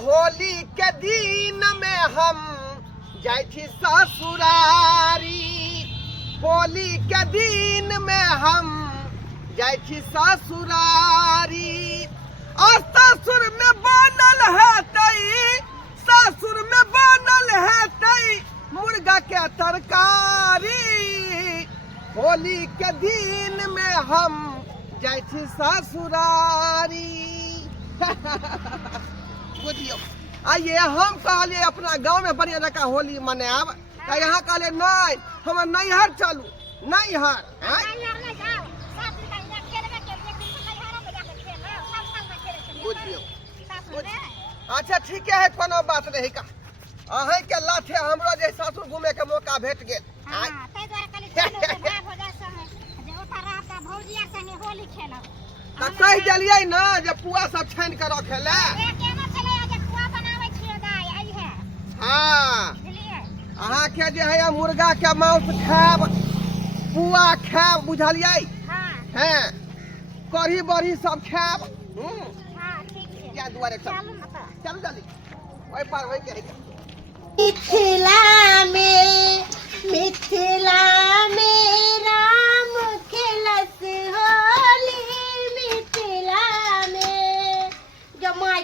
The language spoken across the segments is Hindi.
होली के दिन में हम जाई थी ससुरारी। होली के दिन में हम जाई थी ससुरारी। और ससुर में बनल है तई, ससुर में बनल है तई मुर्गा के तरकारी। होली के दिन में हम जाई थी ससुरारी। बुझियो आइए हम कहलिए अपना गांव में बढ़िया जगह होली मनाब, यहाँ कहले नहीं हम नैहर चलू। नैहर अच्छा ठीक है, कोनो बात नहीं का। अहें के लाथे हमरो जे सासुर घूमे के मौका भेट गेल। कह दिलिए ना जे पुआ सब छान के रखेला। हाँ अहाँ के जे है मुर्गा के मांस खाब, पुआ खाब, बुझलिए हैं, कढ़ी बड़ी सब खाब। क्या दुआरे चल जल्दी ओइ पार होई के मिथिला में राम खेलस होली। मिथिला में जमाई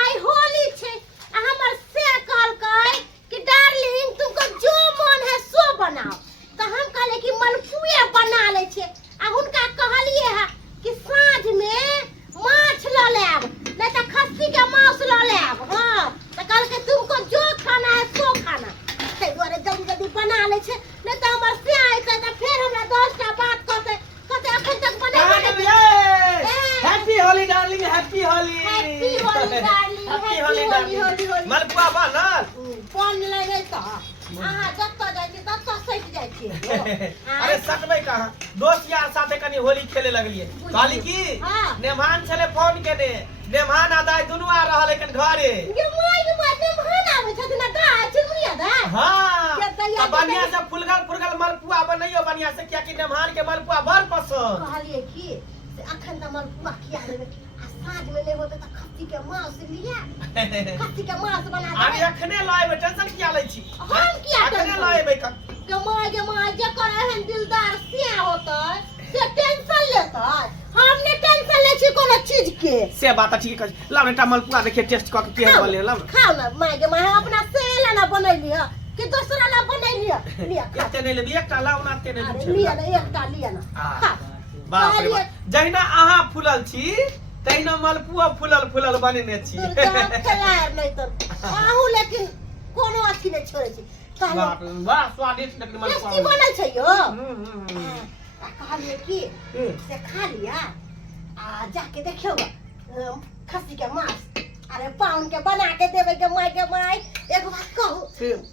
आई होली छे। हमर से कहलकै कि डार्लिंग तुमको जो मन है सो बनाओ, तो हम कहले कि मलपुए बना ले छे। आ हुनका कहलिए है कि साँझ में माछ ल लेब, नहीं तो खस्सी के मांस ल लेब। हां तो कहलकै तुमको जो खाना है सो खाना। ते दुआरे जल्दी जल्दी बना ले छे, नहीं तो हमर से आइते तो फिर हमरा 10 टा बात कहते अखन तक बना दे। Happy Holi darling, happy Holi. Happy Holi darling, happy Holi Holi. Malpua बनल बन ले तो आहा जत्ता जाय छी तत्ता सट जाय छी। अरे सटबै कहां, दोस्त यार साथे कनी होली खेले लगलिए। कहली की नेमान छले फोन केने, नेमान आदाय दुनु आ रहल लेकिन घरे। गे माय नेमान आबै छथिन दा चिड़मुनिया दा। हां त बढ़िया से फुलगल मलपुआ बनइयो बढ़िया से, किया कि नेमान के मलपुआ बड़ पसंद। कहलिए की अखन त मलपुआ खिया देबे, आ साँझ में ले होते त खस्सी के मांस लिया, खस्सी के मांस बना दे। अरे अखने लाएबे, टेंशन किया लै छी। हम किया अखने लाएबे का गे माय जे करे हन दिलदार से होतै से टेंशन लेतै। हम ने टेंशन ले छी कोनो चीज के। से बात ठीक है। ला बेटा मलपुआ देखिए टेस्ट क के केहन बनले। ला खाओ ना माय गे माय, अपना सेला ना बनैली ह कि दूसरा ना बनैली ह। लिया कते नहीं लेबी, एकटा लाउ ना ते नहीं अरे लिया ना, एकटा लिया ना खा। बाप रे बाप, जहिना अहाँ फुलल छी तहिना मलपुआ फुलल बनेने छी। खलार नहीं तो आहू लेकिन कोनो अथी नहीं छोड़े छी। बाप रे वाह, स्वादिष्ट लेकिन मलपुआ टेस्टी बनै छै यो। कहलिए की से खा लिया आ जाके देखियो खस्सी के मांस। अरे पाउन के बना के देबे के माय एक बात कहू,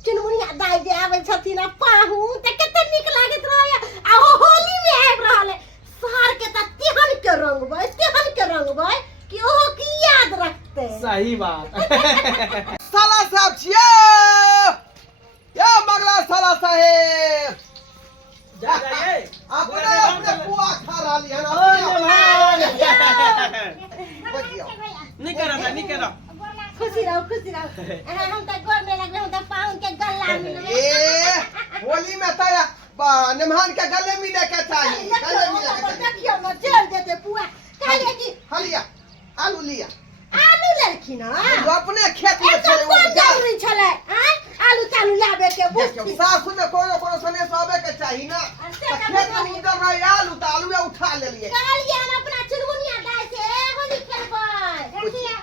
चिनमुनिया दाई जे आबै छथिन आ पाहू त कते नीक लागत रहय। आ होली में आबि रहल है शहर के त तेहन के रंगबै कि ओहो की याद रखते। सही बात। साला साहब छिए या मगला साला साहेब जा जाइए अपने पुआ खा रहली है नहीं करा खुशी रहो हम त गोर में लगले, हम त पाउन के गल्ला मिले। ए होली में तया नेमान के गले मिले के चाहिए, गले मिले के चाहिए। देखियो न चल देते पुआ कहले कि हलिया आलू लिया, आलू लड़की ना जो अपने खेत में छले वो जरूरी छले। आलू चालू लाबे के बुझती सासु में कोनो सने सबे के चाहिए ना। खेत में उधर रही आलू त आलू उठा ले लिए। कहलिए हम अपना चिड़मुनिया दाई से होली खेलबै। देखिए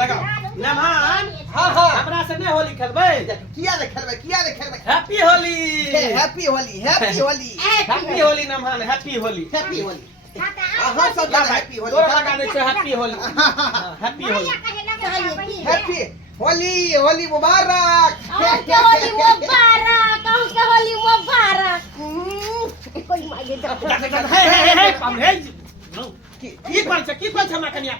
लगाओ नेमान। हां हमरा से नहीं होली खेलबै। किया रे खेलबै हैप्पी होली, हैप्पी होली नेमान, हैप्पी होली। अहाँ सब हैप्पी होली तोरा लगा दे छै हैप्पी होली। हैप्पी होली मुबारक। होली मुबारक। कोई मागे की कोन छै हमरा कनिया।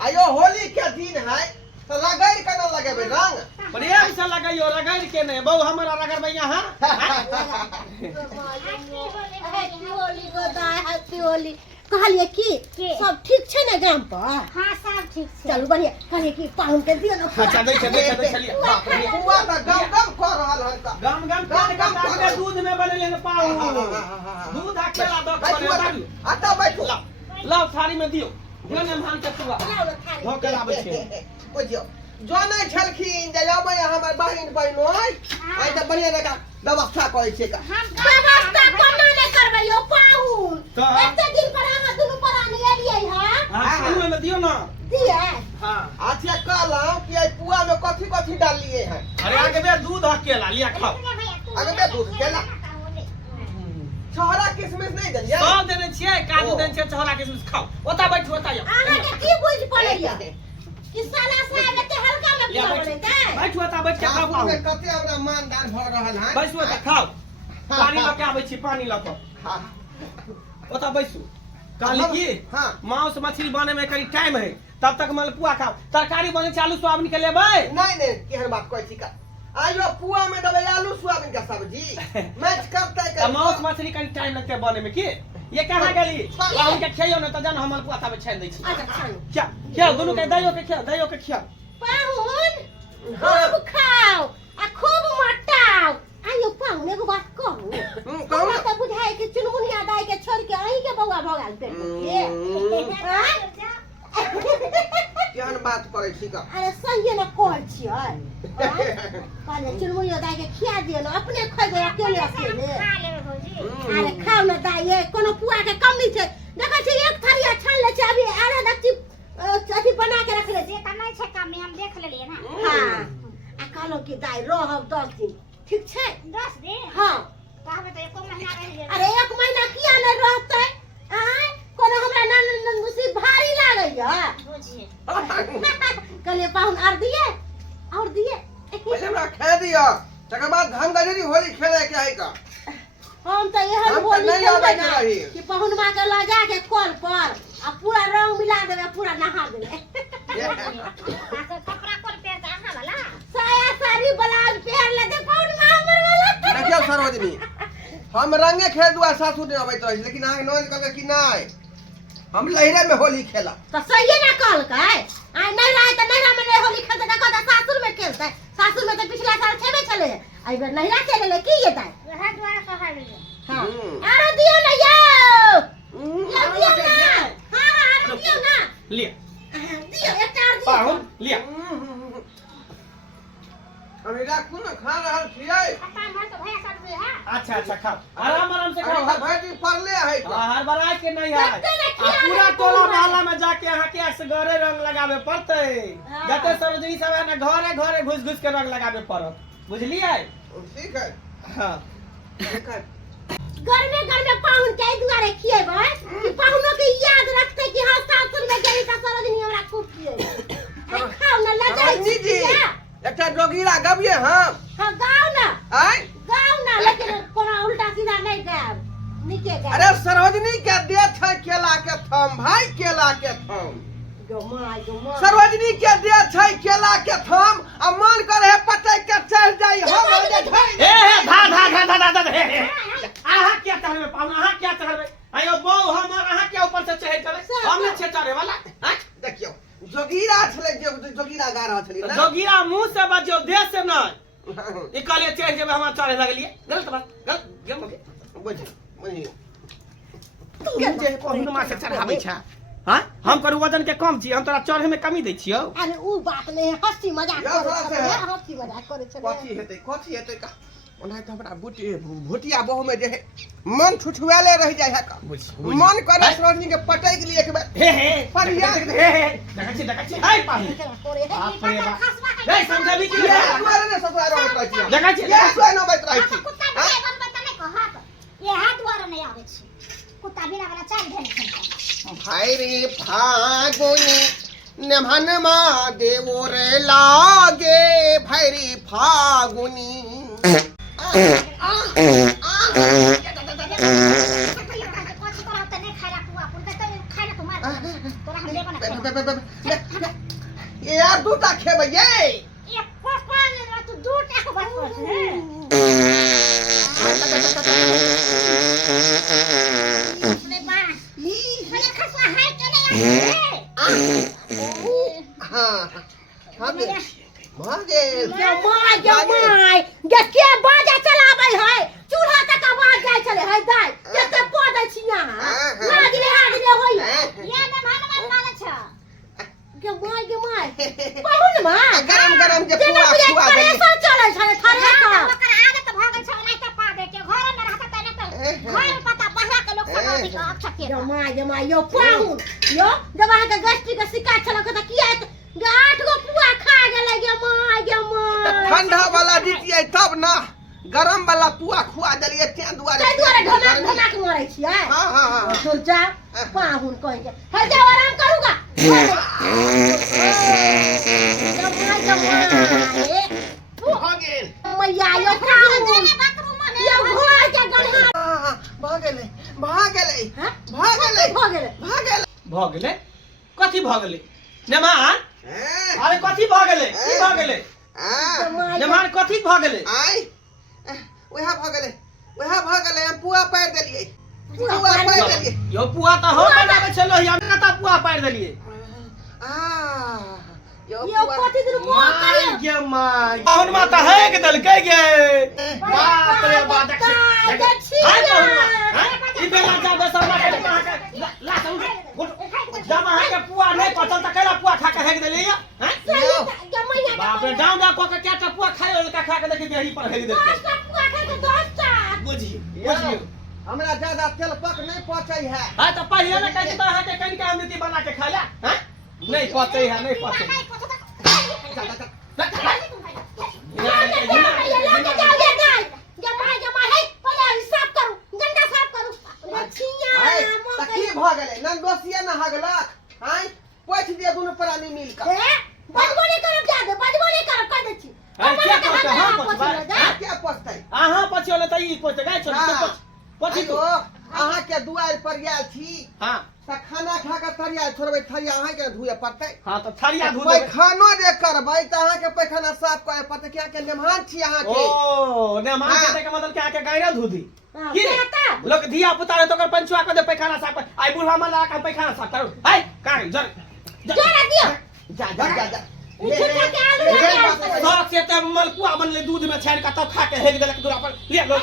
आयो होली के दिन है तो लगैर के न लगेबे रंग प्रेम से लगाइयो, रगड़ के नहीं। बहु हमरा रगड़बै यहाँ। Happy Holi गोदाई, happy Holi. कहलिए कि के? सब ठीक छै ने गाम पर हाँ सब ठीक छै चलू बढ़िया कहलिए कि पाहुन के दियो ना अच्छा दे चलिए बाप रे पुआ त गम गम कर रहल हन का गम गम के दूध में बनेले न पाऊ दूध अकेला दो करे आता बैठो लाओ थाली में दियो जो मेहमान के पुआ लाओ ना थाली धो के लाबै छै बुझियो जानै छलखिन जे अबै हमर बहिन बहिनोइ आइ त बढ़िया जका व्यवस्था करै छै का हम व्यवस्था कोना नै करबै यो पाहुन का? एते दिन पर अहाँ दुनु परानी एलियै हां हां खाने में दियो ना दिए हां अच्छा कहलौं कि आई पुआ में कथि कथि डाललिए हैं अरे आगे बे दूध अकेला लिया खाओ आगे बे दूध केला छोहरा किशमिश नहीं देलिए सब देने छियै काजू देने छियै छोला किशमिश खाओ ओता बैठो ओता यो अहाँ के की बुझ पड़ैया कि साला साहब एते हल्का में या पुआ बनेतै बैठो ओता बैठ के खाओ में कते हमरा मानदान भ रहल है बैसो ओता खाओ पानी लके आबै छी पानी लके हां ओता बैसू कहली की हां मांस मछली बने में करी टाइम है तब तक मलपुआ खाओ तरकारी बने चालू सोयाबीन के लेबै नहीं केहन बात कहै छी का आइयो पुआ में देबै आलू सोयाबीन का सब्जी मैच करतै त मांस मछली करी टाइम लगते बने में की ये कहां गेली बाहु के खइयो न त जान हम मलपुआ तब छान दै छी अच्छा खानु क्या दोनों के दैयो के खिया पाहुन खूब खाओ आ खूब मोटाओ आइयो पाहुन एगो बात कहू कहू हमरा त बुझाइ कि चुनमुनिया दाई के छोड़ के अहीं के बौआ भगाल पे केहन बात करै छी का अरे सही न कहै छियै कहले चुनमुनिया दाई के खिया दियो न अपने खइबे अकेले अकेले खा लेबै भौजी अरे खाओ न दाई कोनो पुआ के कमी छै देखै छी एक थरिया छान ले छै अभी आधा दक्ची अथी बना के रख ले जे त नहीं छै कमी हम देख लेलिए ना हां आ कहलो कि दाई रहब 10 दिन ठीक छै 10 दिन हां कहबे त एको महीना रह जेबै अरे एक महीना किया नहीं रहते आय कोनो हमरा नसीब भारी लागैया बुझिए कहलिए पाहुन और दिए पहले हमरा खा दियो तकर बाद हम गजरी होली खेले के है का हम तो यह हम तो बोली नहीं आवे के रही। कि पहुनमा के ला जा के कल पर आ पूरा रंग मिला देबे पूरा नहा देबे कपड़ा कोन पे त आहा वाला साया साड़ी ब्लाउज पहन ले दे पहुनमा हमर वाला देखियो सरोजनी हम रंगे खेल दुआ सासुर ने अबैत रही लेकिन अहाँ नोज कहबे कि नहीं हम लहरे में होली खेला तो सही ना कहल के आय नहीं रहे त नैरा में नहीं होली खेलते देखो त सासुर में खेलते सासुर में तो पिछला साल खेबे चले आई बेर नैरा खेले ले की ये दाई वह द्वारा कहलिए हां अरे दियो ना यो दियो ना हां अरे दियो ना लिया दियो एक चार दियो पाहुन लिया अभी राखू ना खा रहल छियै पता मन तो भैया सब है अच्छा खाओ आराम से खाओ अरे भाजी पड़ले है का हर बराज के नहीं है जते ने आ खिया पूरा ले टोला पूरा। मोहल्ला में जाके अहाँ के असगरे रंग लगावे पड़ते हाँ। जते सरोजनी सब है ना घरे घुस घुस के रंग लगावे पड़त बुझलिए ठीक है हां ठीक है घर में पाहुन के दुआरे खिएबै कि पाहुनो के याद रखते कि हां सासुर में गई त सरोजनी हमरा खूब खिए खाओ ना लजाई सरोजनी जी एकटा जोगीरा गबिए हम हां गाओ ना आय लेकिन कोनो उल्टा सीधा नहीं गायब नीचे गायब अरे सरोजनी के देत है केला के थम भाई केला के थम जो माय सरोजनी के देत है केला के थम आ मन करे पटक के चढ़ जाई हम दे भाई ए धा हे आहा क्या चढ़बे पाहुन आहा क्या चढ़बे आयो बौ हमर आहा क्या ऊपर से चढ़े चले हम ने चढ़े वाला हैं देखियो जोगीरा छले जे जोगीरा गा रहल छली ना जोगिया मुंह से बजियो देह से नहीं ई कहलिए चढ़ जेबे हम चढ़े लगलिए गलत बात गलत गेम हो गया बुझ जे पाहुन मा से चढ़ाबै छ हां हम करू वजन के कम छी हम तोरा चढ़े में कमी दै छियो अरे ऊ बात नहीं हंसी मजाक या करे बात छे है। हंसी मजाक करे छे कथी हेतै का ओना त हमरा भुटिया बहु में जे है मन छुछुआले रह जाय है का मन करे सरोजनी के पटक लिए एक बार हे परिया देखा छी हाय पाहुन करे बाप रे बाप ए समझबी कि ये तुम्हारे ने ससुर रह कहै छी देखा छी ये सोय न बैठ रही छी कुत्ता बिना बनबे त नहीं कहत ये हाथ द्वारा नहीं आवे छी कुत्ता बिना वाला चाल भेल छै भाई रे फागुनी नेमहन मा देवो रे लागे भैरी फागुनी यार दूटा खेबै ये हाँ हाँ भागेल जमाई के बाजा चलाबै है चूल्हा तक आवाज जाय चले है दाई कते पदै छी यहां लाज रे हाथ रे होई ये ने मान माने छ जमाई बहुत मां गरम जे पुआ खुआ दे कैसे चले छै थारे का ओकर आदत भ गेल छ नहीं त पा दे के घर में रहत त नहीं त घर पता बहरा के लोग सब अभी अक्षत के जमाई यो पाहुन यो जब अहाँ के गस्ती के शिकायत छल त किया 8 गो पुआ खा गेलै जमाई ठंडा वाला दीतिए तब ना गरम वाला पुआ खुआ देलिए ते दुआरे ढमाक मारै छियै हां सुन जा पाहुन कह के है जा आराम करूंगा भागेल मैया यो पाहुन यो घर के गढ़ा भागेले भ गेले कथी भ गेले नेमान अरे कथी भ गेले की भ गेले नेमान कथी भ गेले आई ओहा भागेले हम पुआ पार देलिए पुआ पार देलिए यो पुआ त हम बनाबै छलो हम कता पुआ पार देलिए यो कथी दिन मुआ करियो गे माय पाहुन माता है के दल के गे बाप रे बाप देख हाय पाहुन ई बेला जा बसर ला के कहां के ला जब अहाँ के पुआ नहीं पचल त केला पुआ खा के हेग देलिए हैं बाप रे डाउन को के केटा पुआ खायो का खा के देखि देही पर हेग देलके पुआ खा के 10 टा बुझियो हमरा ज्यादा तेल पक नहीं पचै है हां त पहिले में कहि त अहाँ के कनिका अमृति बना के खाया हैं नहीं पचै है नहीं पचै नंदोसिया न हगलक आई पोछ दिए दुनु प्राणी मिल के बजबोली करब जा दे बजबोली करब कह दे छी क्या पछतै अहाँ पछियोले त ई पछ गाय छ पछि तो अहाँ के दुआर पर गेल छी हां त खाना खा के थरिया छोड़बै थरिया अहाँ के धुए पड़तै हां त थरिया धु देबै देबै खानो जे करबै त अहाँ के पैखाना साफ करे पड़तै क्या के मेहमान छी अहाँ के ओ नेमान के के मतलब क्या के गायरा धु दी की लोग धिया पुता रे तो कर पंचुआ के दे पैखाना साफ आई बुढ़ा मन ला के पैखाना साफ करू हाय काई जर जोरा दियो जा सौ से त मलपुआ बनले दूध में छान के तब खा के हेग देलक दूरा पर ले लो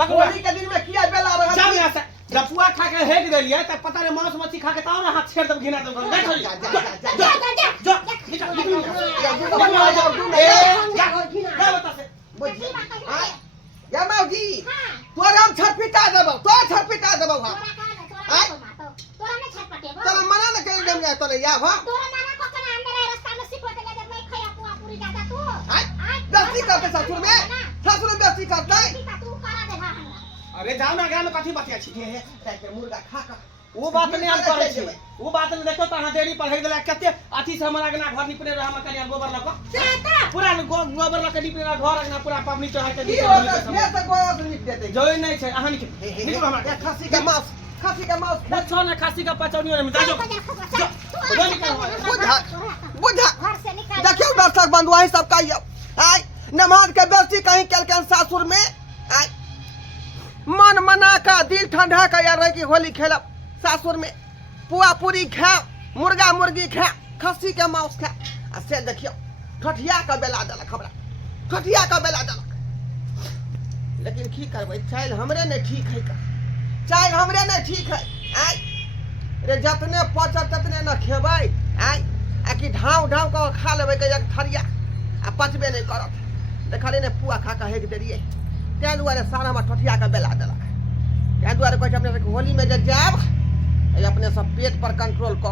पकड़ो होली के दिन में किया बेला रहत जाओ यहां से जब पुआ खा के हेग देलिए त पता रे मांस मछली खा के ताऊ ना हाथ छेड़ दब घिना दब जा बता से या मौजी तोरा हम छटपिटा देबो तो छटपिटा देबो हम तोरा ने छटपटे तोरा मना न कहि देम जा तोरे या भा तोरा नाना को कना अंदर रास्ता में सिखो देले जब नहीं खया पुआ पूरी जाता तू दस्ती करते ससुर में दस्ती करते तू करा दे हां अरे जाओ ना गांव में कथी बतिया छी ये मुर्गा खा का वो बात नहीं हम करे छी वो बात नहीं देखो त हां देरी पर हेग देला कते अथी से हमरा गना घर निपने रह हम कनिया गोबर लको पूरा गोबर लके निपने घर अंगना पूरा पबनी चढ़ा के की हो ये त गोया से निप देते जोई नहीं छै अहाँ निकल हमरा खस्सी के मांस पूछो ना खासी का पचौनियो में जाओ जो निकल बुझा घर से निकाल देखियो दर्शक बंधु आई सब कहियो आई नमाज के बेस्ती कहीं केलके सासुर में आई मन मना का दिल ठंडा का यार की होली खेलब सासुर में पुआ पूरी खा मुर्गा मुर्गी खा खस्सी के मांस खा आ से देखियो ठठिया का बेला देलक हमरा ठठिया का बेला देलक लेकिन की करबै चाइल हमरे ने ठीक है का चाइल हमरे ने ठीक है आई रे जतने पचत ततने न खेबै आई आ कि ढाव का खा लेबै के थरिया आ पचबे नहीं करत देखले ने पुआ खा के हेग देलिए तै दुआरे सारा में ठठिया का बेला देलक तै दुआरे कहै छै अपने होली में जे जाब अपने सब पेट पर कंट्रोल क